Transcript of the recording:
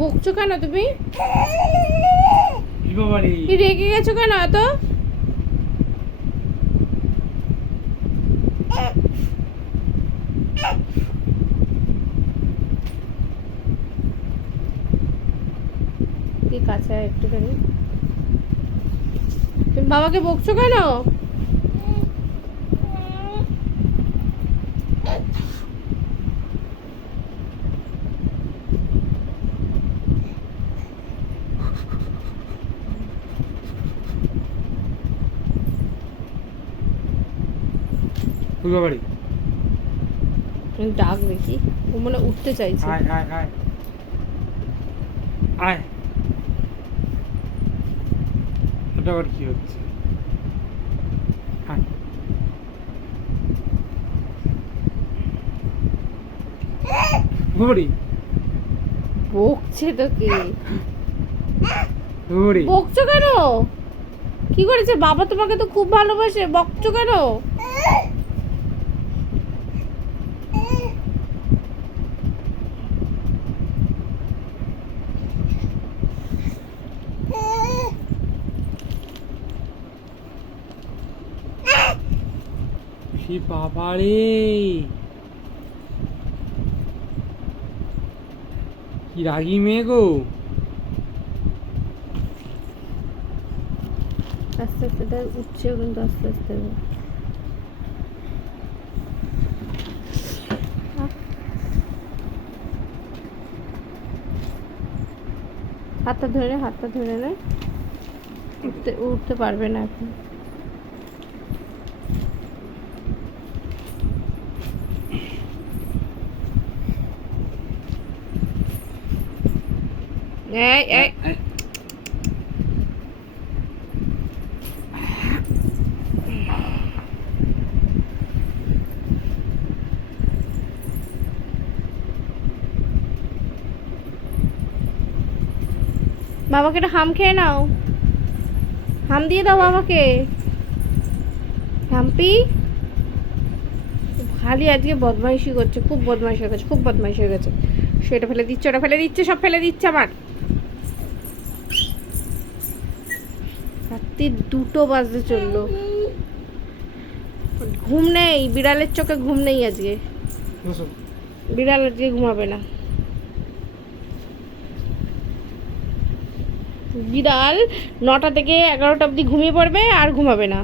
বকছো কেন তুমি? রেগে গেছো কেন এত? ঠিক আছে, একটুখানি তুমি বাবাকে বকছো কেন? বাড়ি ডাক দেখি, ও মনে উঠতে চাইছে। আয় আয় আয় আয়, এটা আবার কি হচ্ছে? আয় ঘুরি বকছে তোকে? ঘুরি বকছো কেন? কি করেছে? বাবা তোমাকে তো খুব ভালোবাসে, বকছো কেন? বাবা রে, কি রাগি মেয়ে গো। আস্তে আস্তে দেখ, উঠছে কিন্তু আস্তে আস্তে। হাতটা ধরে, হাতটা ধরে নে। উঠতে পারবে না এখন। এই এই বাবাকে একটা হাম খেয়ে নাও, হাম দিয়ে দাও বাবাকে। হাম্পি খালি আজকে বদমাইশি করছে, খুব বদমাইশ হয়ে গেছে, খুব বদমাইশ হয়ে গেছে। সেটা ফেলে দিচ্ছে, ওটা ফেলে দিচ্ছে, সব ফেলে দিচ্ছে আমার। রাত্রি 2টো বাজতে চললো, ঘুম নেই, বিড়ালের চোখে ঘুম নেই আজকে। বিড়াল আজকে ঘুমাবে না। বিড়াল 9টা থেকে 11টা অবধি ঘুমিয়ে পড়বে আর ঘুমাবে না।